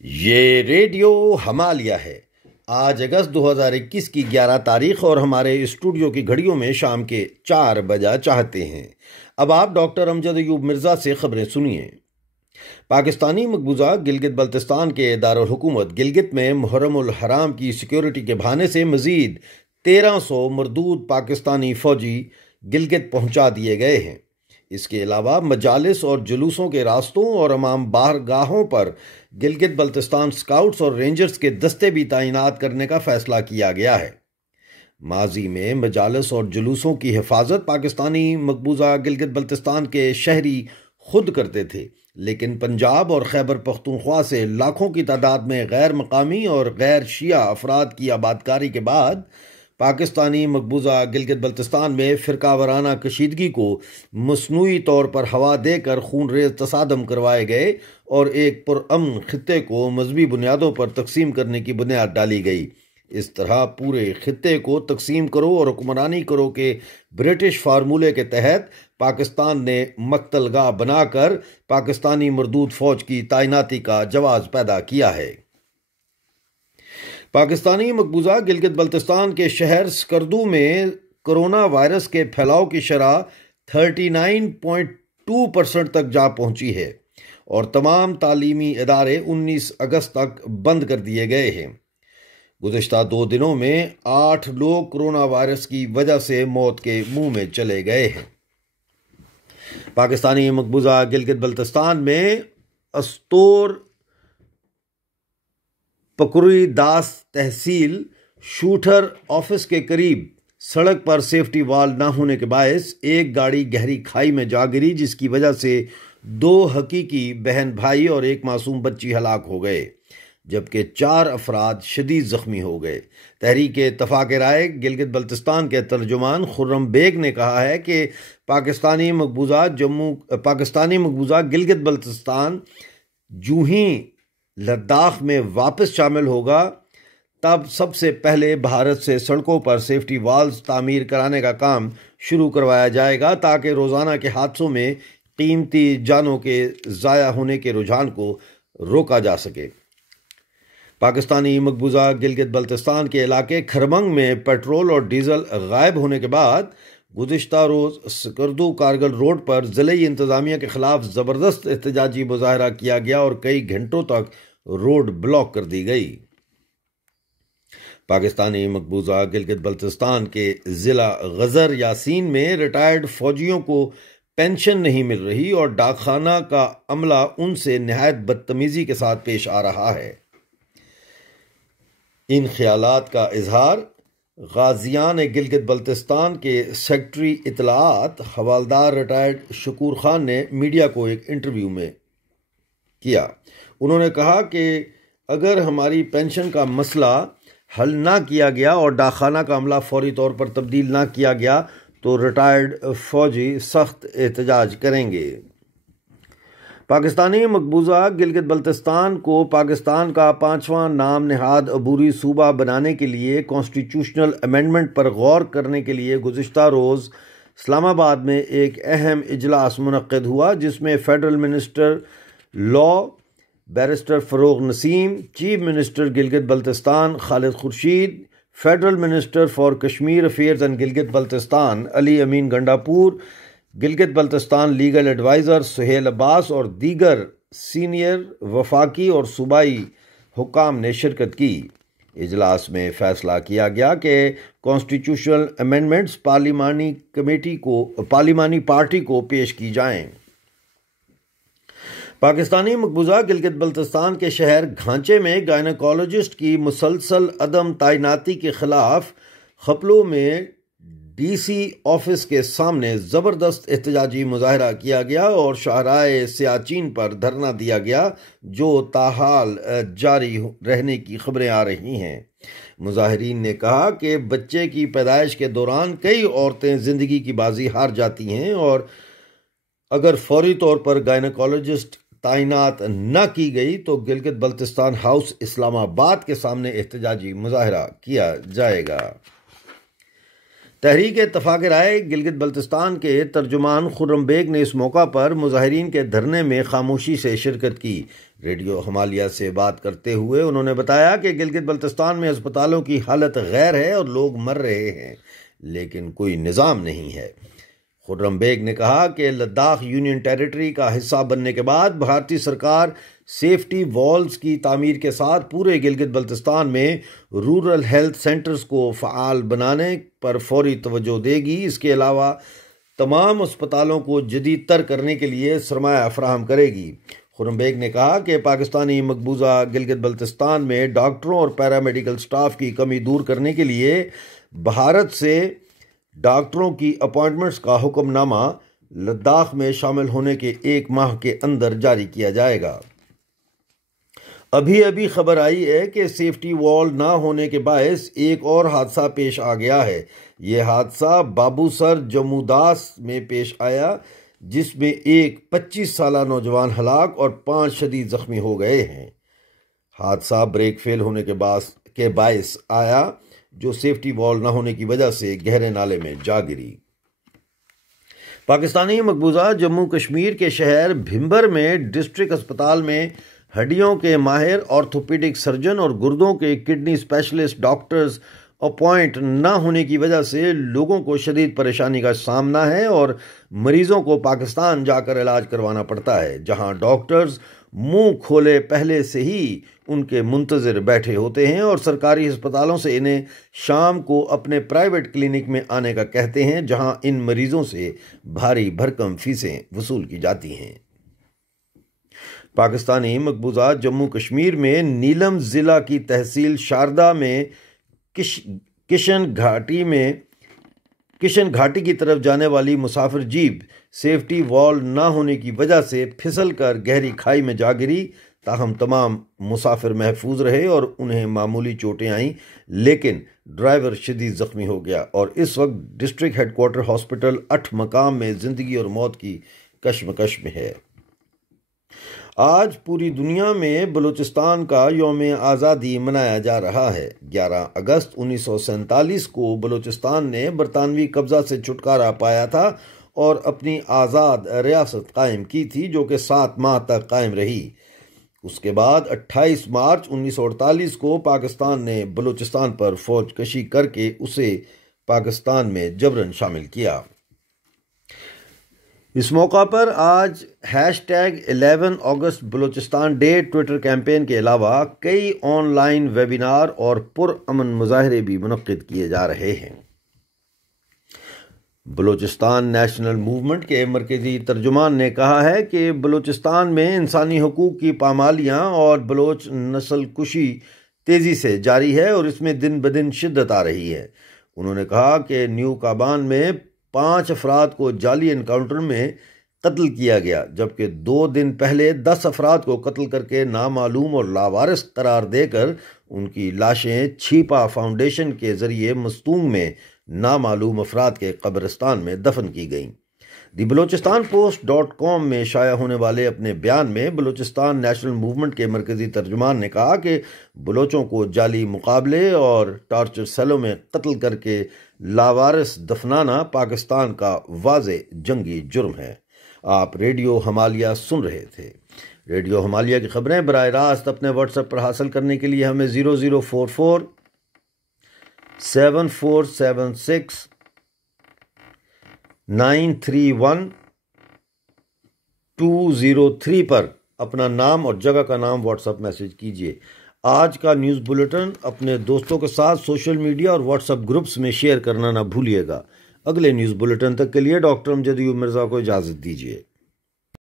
یہ ریڈیو ہمالیہ ہے۔ آج اگست 2021 کی 11 تاریخ اور ہمارے اسٹوڈیو کی گھڑیوں میں شام کے 4 بجا چاہتے ہیں۔ اب آپ ڈاکٹر امجد ایوب مرزا سے خبریں سنیے۔ پاکستانی مقبوضہ گلگت بلتستان کے دارالحکومت گلگت میں محرم الحرام کی سیکیورٹی کے بہانے سے مزید 1300 مردود پاکستانی فوجی گلگت پہنچا دیے گئے ہیں۔ اس کے علاوہ مجالس اور جلوسوں کے راستوں اور عوام بارگاہوں پر گلگت بلتستان سکاؤٹس اور رینجرز کے دستے بھی تعینات کرنے کا فیصلہ کیا گیا ہے۔ ماضی میں مجالس اور جلوسوں کی حفاظت پاکستانی مقبوضہ گلگت بلتستان کے شہری خود کرتے تھے، لیکن پنجاب اور خیبر پختونخوا سے لاکھوں کی تعداد میں غیر مقامی اور غیر شیعہ افراد کی آبادکاری کے بعد پاکستانی مقبوضہ گلگت بلتستان میں فرقہ وارانہ کشیدگی کو مصنوعی طور پر ہوا دے کر خون ریز تصادم کروائے گئے اور ایک پرامن خطے کو مذہبی بنیادوں پر تقسیم کرنے کی بنیاد ڈالی گئی۔ اس طرح پورے خطے کو تقسیم کرو اور حکمرانی کرو کے برٹش فارمولے کے تحت پاکستان نے مقتل گاہ بنا کر پاکستانی مردود فوج کی تعیناتی کا جواز پیدا کیا ہے۔ پاکستانی مقبوضہ گلگت بلتستان کے شہر سکردو میں کرونا وائرس کے پھیلاؤ کی شرح 39.2% تک جا پہنچی ہے اور تمام تعلیمی ادارے 19 اگست تک بند کر دیے گئے ہیں۔ گزشتہ 2 دنوں میں 8 لوگ کرونا وائرس کی وجہ سے موت کے منہ میں چلے گئے ہیں۔ پاکستانی مقبوضہ گلگت بلتستان میں استور پکوری داس تحصیل شوٹر آفس کے قریب سڑک پر سیفٹی وال نہ ہونے کے باعث ایک گاڑی گہری کھائی میں جا گری، جس کی وجہ سے 2 حقیقی بہن بھائی اور ایک معصوم بچی ہلاک ہو گئے، جبکہ 4 افراد شدید زخمی ہو گئے۔ تحریک اتفاق رائے گلگت بلتستان کے ترجمان خرم بیگ نے کہا ہے کہ پاکستانی مقبوضہ گلگت بلتستان جو ہی لداخ میں واپس شامل ہوگا تب سب سے پہلے بھارت سے سڑکوں پر سیفٹی والز تعمیر کرانے کا کام شروع کروایا جائے گا، تاکہ روزانہ کے حادثوں میں قیمتی جانوں کے ضائع ہونے کے رجحان کو روکا جا سکے۔ پاکستانی مقبوضہ گلگت بلتستان کے علاقے کھرمنگ میں پیٹرول اور ڈیزل غائب ہونے کے بعد گزشتہ روز سکردو کارگل روڈ پر ضلعی انتظامیہ کے خلاف زبردست احتجاجی مظاہرہ کیا گیا اور کئی گھنٹوں تک روڈ بلاک کر دی گئی۔ پاکستانی مقبوضہ گلگت بلتستان کے ضلع غزر یاسین میں ریٹائرڈ فوجیوں کو پینشن نہیں مل رہی اور ڈاک خانہ کا عملہ ان سے نہایت بدتمیزی کے ساتھ پیش آ رہا ہے۔ ان خیالات کا اظہار غازیان گلگت بلتستان کے سیکرٹری اطلاعات حوالدار ریٹائرڈ شکور خان نے میڈیا کو ایک انٹرویو میں کیا۔ انہوں نے کہا کہ اگر ہماری پینشن کا مسئلہ حل نہ کیا گیا اور ڈاک خانہ کا عملہ فوری طور پر تبدیل نہ کیا گیا تو ریٹائرڈ فوجی سخت احتجاج کریں گے۔ پاکستانی مقبوضہ گلگت بلتستان کو پاکستان کا 5واں نام نہاد عبوری صوبہ بنانے کے لیے کانسٹیٹیوشنل امینڈمنٹ پر غور کرنے کے لیے گزشتہ روز اسلام آباد میں ایک اہم اجلاس منعقد ہوا، جس میں federal minister law barrister Farogh Naseem, chief minister Gilgit Baltistan Khalid Khurshid, federal minister for Kashmir affairs and Gilgit Baltistan Ali Amin Gandapur, Gilgit Baltistan legal adviser Sohail Abbas اور دیگر سینئر وفاقی اور صوبائی حکام نے شرکت کی۔ اجلاس میں فیصلہ کیا گیا کہ کانسٹیٹیوشنل امینڈمنٹس پارلیمانی پارٹی کو پیش کی جائیں۔ پاکستانی مقبوضہ گلگت بلتستان کے شہر گھانچے میں گائنیکالوجسٹ کی مسلسل عدم تعیناتی کے خلاف خپلو میں ڈی سی آفس کے سامنے زبردست احتجاجی مظاہرہ کیا گیا اور شاہراہ سیاچین پر دھرنا دیا گیا، جو تاحال جاری رہنے کی خبریں آ رہی ہیں۔ مظاہرین نے کہا کہ بچے کی پیدائش کے دوران کئی عورتیں زندگی کی بازی ہار جاتی ہیں اور اگر فوری طور پر گائنیکالوجسٹ تعینات نہ کی گئی تو گلگت بلتستان ہاؤس اسلام آباد کے سامنے احتجاجی مظاہرہ کیا جائے گا۔ تحریک اتفاق رائے گلگت بلتستان کے ترجمان خرم بیگ نے اس موقع پر مظاہرین کے دھرنے میں خاموشی سے شرکت کی۔ ریڈیو ہمالیہ سے بات کرتے ہوئے انہوں نے بتایا کہ گلگت بلتستان میں ہسپتالوں کی حالت غیر ہے اور لوگ مر رہے ہیں، لیکن کوئی نظام نہیں ہے۔ خرم بیگ نے کہا کہ لداخ یونین ٹیریٹری کا حصہ بننے کے بعد بھارتی سرکار سیفٹی والز کی تعمیر کے ساتھ پورے گلگت بلتستان میں رورل ہیلتھ سینٹرز کو فعال بنانے پر فوری توجہ دے گی۔ اس کے علاوہ تمام اسپتالوں کو جدید تر کرنے کے لیے سرمایہ فراہم کرے گی۔ خرم بیگ نے کہا کہ پاکستانی مقبوضہ گلگت بلتستان میں ڈاکٹروں اور پیرامیڈیکل سٹاف کی کمی دور کرنے کے لیے بھارت سے ڈاکٹروں کی اپائنٹمنٹس کا حکم نامہ لداخ میں شامل ہونے کے 1 ماہ کے اندر جاری کیا جائے گا۔ ابھی خبر آئی ہے کہ سیفٹی وال نہ ہونے کے باعث ایک اور حادثہ پیش آ گیا ہے۔ یہ حادثہ بابو سر جموں داس میں پیش آیا، جس میں ایک 25 سالہ نوجوان ہلاک اور 5 شدید زخمی ہو گئے ہیں۔ حادثہ بریک فیل ہونے کے باعث آیا، جو سیفٹی وال نہ ہونے کی وجہ سے گہرے نالے میں جا گری۔ پاکستانی مقبوضہ جموں کشمیر کے شہر بھمبر میں ڈسٹرکٹ اسپتال میں ہڈیوں کے ماہر آرتھوپیڈک سرجن اور گردوں کے کڈنی اسپیشلسٹ ڈاکٹرز اپوائنٹ نہ ہونے کی وجہ سے لوگوں کو شدید پریشانی کا سامنا ہے اور مریضوں کو پاکستان جا کر علاج کروانا پڑتا ہے، جہاں ڈاکٹرز منہ کھولے پہلے سے ہی ان کے منتظر بیٹھے ہوتے ہیں اور سرکاری ہسپتالوں سے انہیں شام کو اپنے پرائیویٹ کلینک میں آنے کا کہتے ہیں، جہاں ان مریضوں سے بھاری بھرکم فیسیں وصول کی جاتی ہیں۔ پاکستانی مقبوضہ جموں کشمیر میں نیلم ضلع کی تحصیل شاردا میں کشن گھاٹی کی طرف جانے والی مسافر جیپ سیفٹی وال نہ ہونے کی وجہ سے پھسل کر گہری کھائی میں جا گری، تاہم تمام مسافر محفوظ رہے اور انہیں معمولی چوٹیں آئیں، لیکن ڈرائیور شدید زخمی ہو گیا اور اس وقت ڈسٹرکٹ ہیڈ کوارٹر ہاسپٹل 8 مقام میں زندگی اور موت کی کشمکش میں ہے۔ آج پوری دنیا میں بلوچستان کا یوم آزادی منایا جا رہا ہے۔ 11 اگست 1947 کو بلوچستان نے برطانوی قبضہ سے چھٹکارا پایا تھا اور اپنی آزاد ریاست قائم کی تھی، جو کہ 7 ماہ تک قائم رہی۔ اس کے بعد 28 مارچ 1948 کو پاکستان نے بلوچستان پر فوج کشی کر کے اسے پاکستان میں جبراً شامل کیا۔ اس موقع پر آج #11 اگست بلوچستان ڈے ٹویٹر کیمپین کے علاوہ کئی آن لائن ویبینار اور پرامن مظاہرے بھی منعقد کیے جا رہے ہیں۔ بلوچستان نیشنل موومنٹ کے مرکزی ترجمان نے کہا ہے کہ بلوچستان میں انسانی حقوق کی پامالیاں اور بلوچ نسل کشی تیزی سے جاری ہے اور اس میں دن بدن شدت آ رہی ہے۔ انہوں نے کہا کہ نیو کابان میں 5 افراد کو جعلی انکاؤنٹر میں قتل کیا گیا، جبکہ 2 دن پہلے 10 افراد کو قتل کر کے نامعلوم اور لاوارث قرار دے کر ان کی لاشیں چھیپا فاؤنڈیشن کے ذریعے مستونگ میں نامعلوم افراد کے قبرستان میں دفن کی گئیں۔ دی بلوچستان پوسٹ.com میں شائع ہونے والے اپنے بیان میں بلوچستان نیشنل موومنٹ کے مرکزی ترجمان نے کہا کہ بلوچوں کو جعلی مقابلے اور ٹارچر سیلوں میں قتل کر کے لاوارث دفنانا پاکستان کا واضح جنگی جرم ہے۔ آپ ریڈیو ہمالیہ سن رہے تھے۔ ریڈیو ہمالیہ کی خبریں براہ راست اپنے واٹس ایپ پر حاصل کرنے کے لیے ہمیں 0044 7476 931 203 پر اپنا نام اور جگہ کا نام واٹس ایپ میسج کیجیے۔ آج کا نیوز بلیٹن اپنے دوستوں کے ساتھ سوشل میڈیا اور واٹس ایپ گروپس میں شیئر کرنا نہ بھولیے گا۔ اگلے نیوز بلیٹن تک کے لیے ڈاکٹر امجد ایوب مرزا کو اجازت دیجیے۔